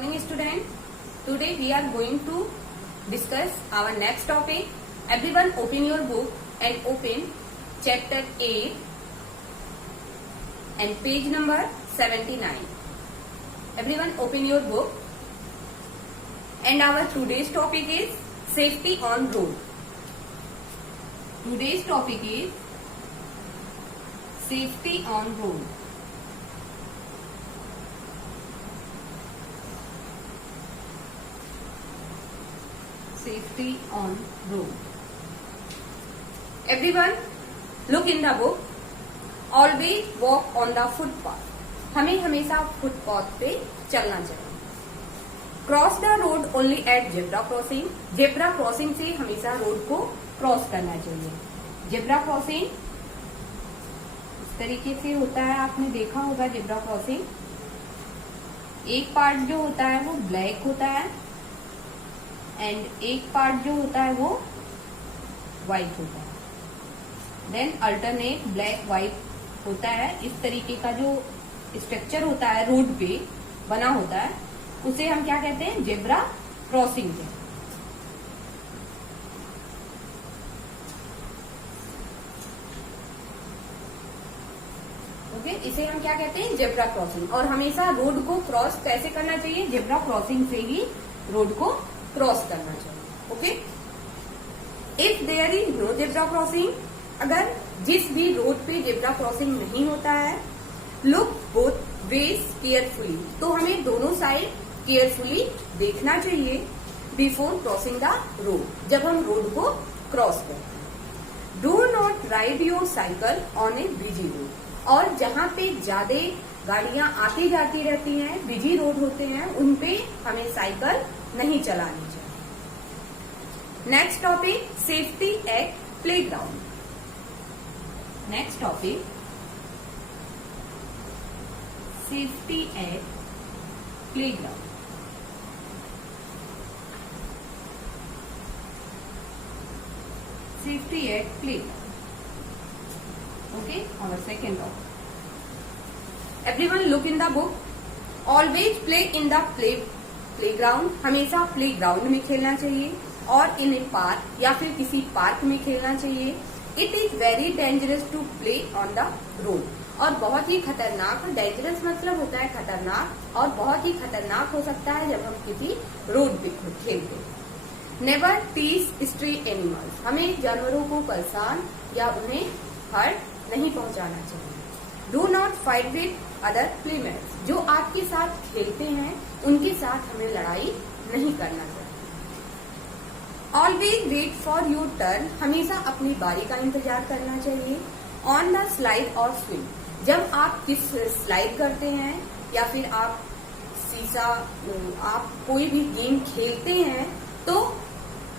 morning student. Today we are going to discuss our next topic. Everyone open your book and open chapter 8 and page number 79. Everyone open your book. And our today's topic is safety on road. Today's topic is safety on road. Safety on road. Everyone look in the book. Always walk on the footpath. हमें हमेशा footpath पे चलना चाहिए. Cross the road only at zebra crossing. Zebra crossing से हमेशा road को cross करना चाहिए. जेब्रा क्रॉसिंग इस तरीके से होता है, आपने देखा होगा. जेब्रा क्रॉसिंग एक पार्ट जो होता है वो ब्लैक होता है एंड एक पार्ट जो होता है वो व्हाइट होता है. देन अल्टरनेट ब्लैक व्हाइट होता है. इस तरीके का जो स्ट्रक्चर होता है रोड पे बना होता है उसे हम क्या कहते हैं? जेब्रा क्रॉसिंग कहते हैं. ओके, इसे हम क्या कहते हैं? Zebra crossing. और हमेशा रोड को क्रॉस कैसे करना चाहिए? जेब्रा क्रॉसिंग से ही रोड को क्रॉस करना चाहिए. Okay, if there is no zebra crossing, अगर जिस भी रोड पे जेब्रा क्रॉसिंग नहीं होता है, लुक बोथ वेज केयरफुली, तो हमें दोनों साइड केयरफुली देखना चाहिए बिफोर क्रॉसिंग द रोड, जब हम रोड को क्रॉस करते हैं. Do not ride your cycle on A busy road. और जहां पे ज्यादा गाड़ियां आती जाती रहती हैं, बिजी रोड होते हैं, उन पे हमें साइकिल नहीं चलानी चाहिए. Next topic safety eight playground. Next topic safety eight playground. Safety eight playground. Okay, our second topic. Everyone look in the book. Always play in the playground. हमेशा प्लेग्राउंड में खेलना चाहिए और इन ए पार्क या फिर किसी पार्क में खेलना चाहिए. It is very dangerous to play on the road. और बहुत ही खतरनाक, डेंजरस मतलब होता है खतरनाक, और बहुत ही खतरनाक हो सकता है जब हम किसी रोड पे खेलते हैं. Never tease stray animals. हमें जानवरों को परेशान या उन्हें हर्ट नहीं पहुंचाना चाहिए. Do not fight with other playmates. जो आपके साथ खेलते हैं उनके साथ हमें लड़ाई नहीं करना चाहिए. Always wait for your turn. हमेशा अपनी बारी का इंतजार करना चाहिए. ऑन द स्लाइड और स्विंग. जब आप किस स्लाइड करते हैं या फिर आप आप कोई भी गेम खेलते हैं तो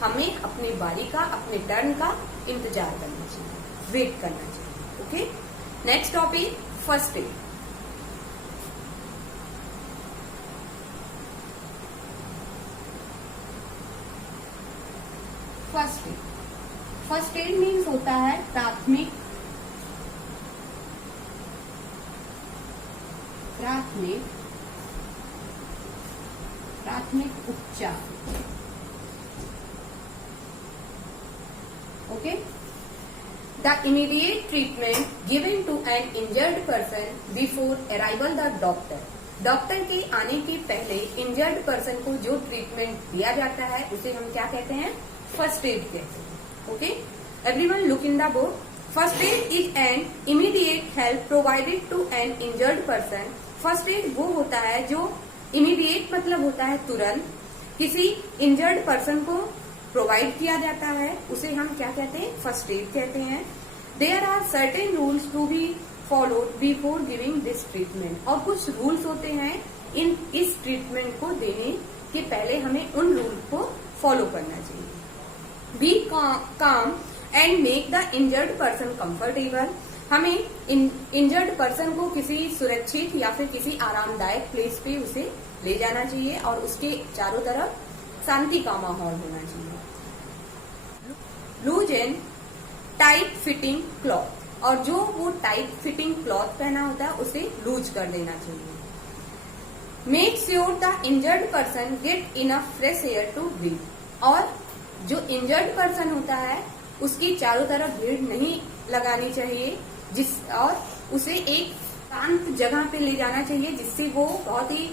हमें अपनी बारी का, अपने टर्न का इंतजार करना चाहिए, वेट करना चाहिए. Okay, next topic first aid. First aid. First aid means होता है प्राथमिक उपचार. Okay, the immediate treatment given to an injured person before arrival the doctor. Doctor के आने के पहले इंजर्ड पर्सन को जो ट्रीटमेंट दिया जाता है उसे हम क्या कहते हैं? फर्स्ट एड कहते हैं. Okay, everyone look in the book. First aid is an immediate help provided to an injured person. First aid वो होता है जो इमीडिएट मतलब होता है तुरंत, किसी इंजर्ड पर्सन को प्रोवाइड किया जाता है, उसे हम क्या कहते हैं? फर्स्ट एड कहते हैं. There are certain rules to be followed before giving this treatment. और कुछ रूल्स होते हैं इस ट्रीटमेंट को देने के पहले हमें उन रूल को फॉलो करना चाहिए. बी काम and make the injured person comfortable. हमें इंजर्ड पर्सन को किसी सुरक्षित या फिर किसी आरामदायक प्लेस पे उसे ले जाना चाहिए और उसके चारों तरफ शांति का माहौल होना चाहिए. Loose and tight fitting cloth. और जो वो टाइट फिटिंग क्लॉथ पहना होता है उसे लूज कर देना चाहिए. Make sure the injured person get enough fresh air to breathe, और जो इंजर्ड पर्सन होता है उसकी चारों तरफ भीड़ नहीं लगानी चाहिए, और उसे एक शांत जगह पे ले जाना चाहिए जिससे वो बहुत ही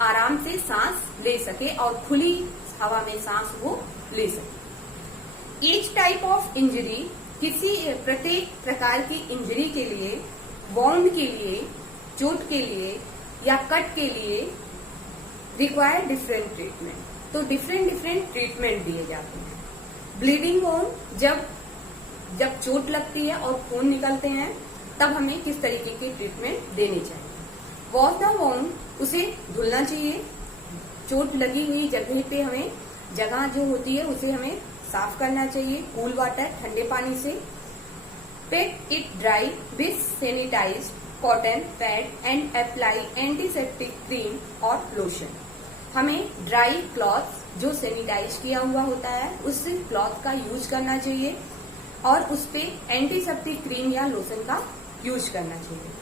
आराम से सांस ले सके और खुली हवा में सांस वो ले सके। ईच टाइप ऑफ इंजरी, किसी प्रत्येक प्रकार की इंजरी के लिए, वाउंड के लिए, चोट के लिए या कट के लिए रिक्वायर डिफरेंट ट्रीटमेंट। तो डिफरेंट ट्रीटमेंट दिए जाते हैं। ब्लीडिंग वाउंड, जब चोट लगती है और खून निकलते हैं तब हमें किस तरीके की ट्रीटमेंट देनी चाहिए। वॉश द वाउंड, उसे धुलना चाहिए। चोट लगी हुई जगह पे हमें, जगह जो होती है उसे हमें साफ करना चाहिए कूल वाटर, ठंडे पानी से। Pat it dry with sanitized cotton pad and apply antiseptic cream और लोशन। हमें ड्राई क्लॉथ जो सैनिटाइज किया हुआ होता है उस क्लॉथ का यूज करना चाहिए और उस पे एंटीसेप्टिक क्रीम या लोशन का यूज करना चाहिए।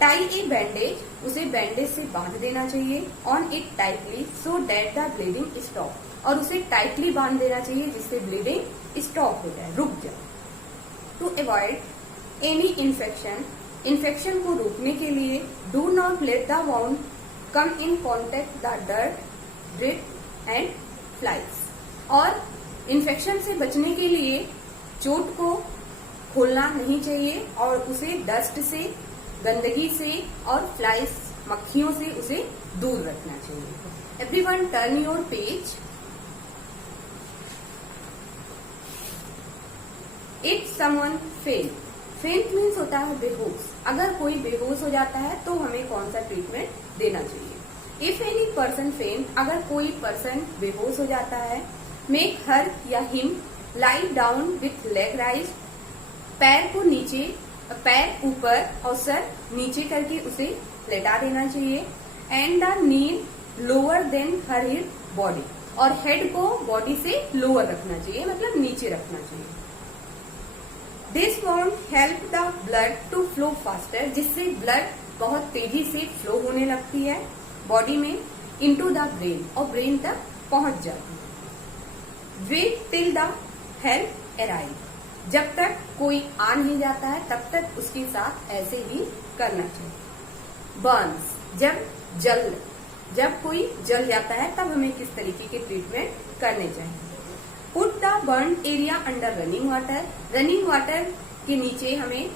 टाई ए बैंडेज, उसे बैंडेज से बांध देना चाहिए। On it tightly so that the bleeding stop, और उसे टाइटली बांध देना चाहिए जिससे ब्लीडिंग स्टॉप हो जाए, रुक जाए। To avoid any infection, infection को रोकने के लिए do not let the wound come in contact the dirt, drip and flies, और इन्फेक्शन से बचने के लिए चोट को खोलना नहीं चाहिए और उसे डस्ट से, गंदगी से और फ्लाइज, मक्खियों से उसे दूर रखना चाहिए। Everyone turn your page. If someone फेंट, फेंट मीन्स होता है बेहोश। अगर कोई बेहोश हो जाता है तो हमें कौन सा ट्रीटमेंट देना चाहिए। इफ एनी पर्सन फेंट, अगर कोई पर्सन बेहोश हो जाता है, मेक हर या him lie down with leg rise, पैर को नीचे, पैर ऊपर और सर नीचे करके उसे लेटा देना चाहिए। And the knee lower then her head body, और हेड को बॉडी से लोअर रखना चाहिए, मतलब नीचे रखना चाहिए। This won't help the blood to flow faster, जिससे ब्लड बहुत तेजी से फ्लो होने लगती है बॉडी में इनटू द ब्रेन, और ब्रेन तक पहुंच जाती है। Wait till the help arrive, जब तक कोई आ नहीं जाता है तब तक उसके साथ ऐसे ही करना चाहिए। बर्न्स, जब कोई जल जाता है तब हमें किस तरीके के ट्रीटमेंट करने चाहिए। Put the burn area under running water, running water के नीचे हमें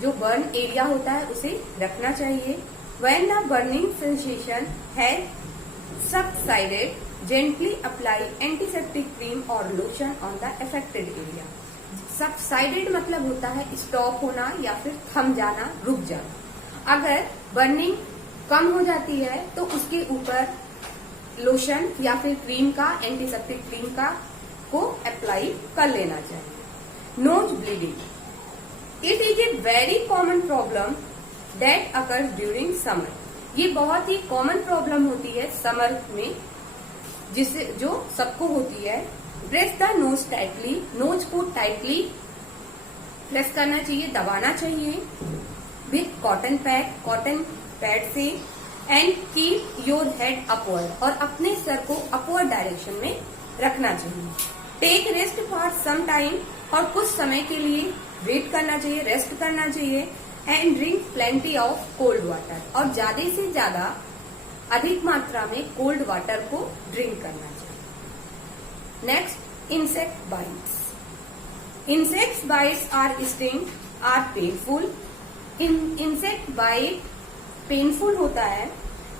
जो बर्न एरिया होता है उसे रखना चाहिए। When the burning sensation has subsided gently apply antiseptic cream और lotion on the affected area. Subsided मतलब होता है स्टॉप होना या फिर थम जाना, रुक जाना। अगर बर्निंग कम हो जाती है तो उसके ऊपर लोशन या फिर क्रीम का, एंटीसेप्टिक क्रीम का को अप्लाई कर लेना चाहिए। Nose bleeding, it is a very common problem that occurs during summer. ये बहुत ही कॉमन प्रॉब्लम होती है समर में, जिससे जो सबको होती है। Press the nose tightly, nose को टाइटली प्रेस करना चाहिए, दबाना चाहिए विथ कॉटन पैड से। And keep your head upward, और अपने सर को अपवर्ड डायरेक्शन में रखना चाहिए। Take rest for some time, और कुछ समय के लिए वेट करना चाहिए, रेस्ट करना चाहिए। And drink plenty of cold water, और ज्यादा से ज्यादा अधिक मात्रा में कोल्ड वाटर को ड्रिंक करना चाहिए। Next, insect bites. Insect bites are sting are painful. Insect bite painful होता है।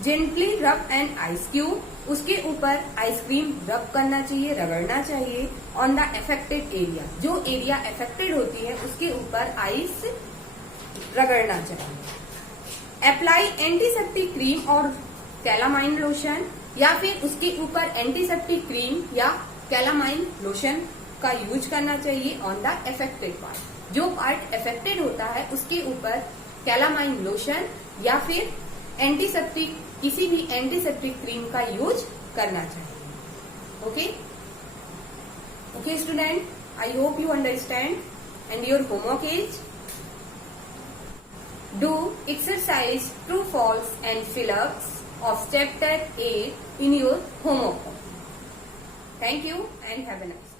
जेंटली रब एंड आइस क्यूब, उसके ऊपर आइसक्रीम रब करना चाहिए, रगड़ना चाहिए। ऑन द अफेक्टेड एरिया, जो एरिया अफेक्टेड होती है उसके ऊपर आइस रगड़ना चाहिए। अप्लाई एंटीसेप्टिक क्रीम और कैलामाइन लोशन, या फिर उसके ऊपर एंटीसेप्टिक क्रीम या कैलामाइन लोशन का यूज करना चाहिए ऑन द अफेक्टेड पार्ट। जो पार्ट अफेक्टेड होता है उसके ऊपर कैलामाइन लोशन या फिर एंटीसेप्टिक, किसी भी एंटीसेप्टिक क्रीम का यूज करना चाहिए। Okay student, I hope you understand and your homework is do exercise true false and fill ups of chapter 8 in your homework. Thank you and have a nice day.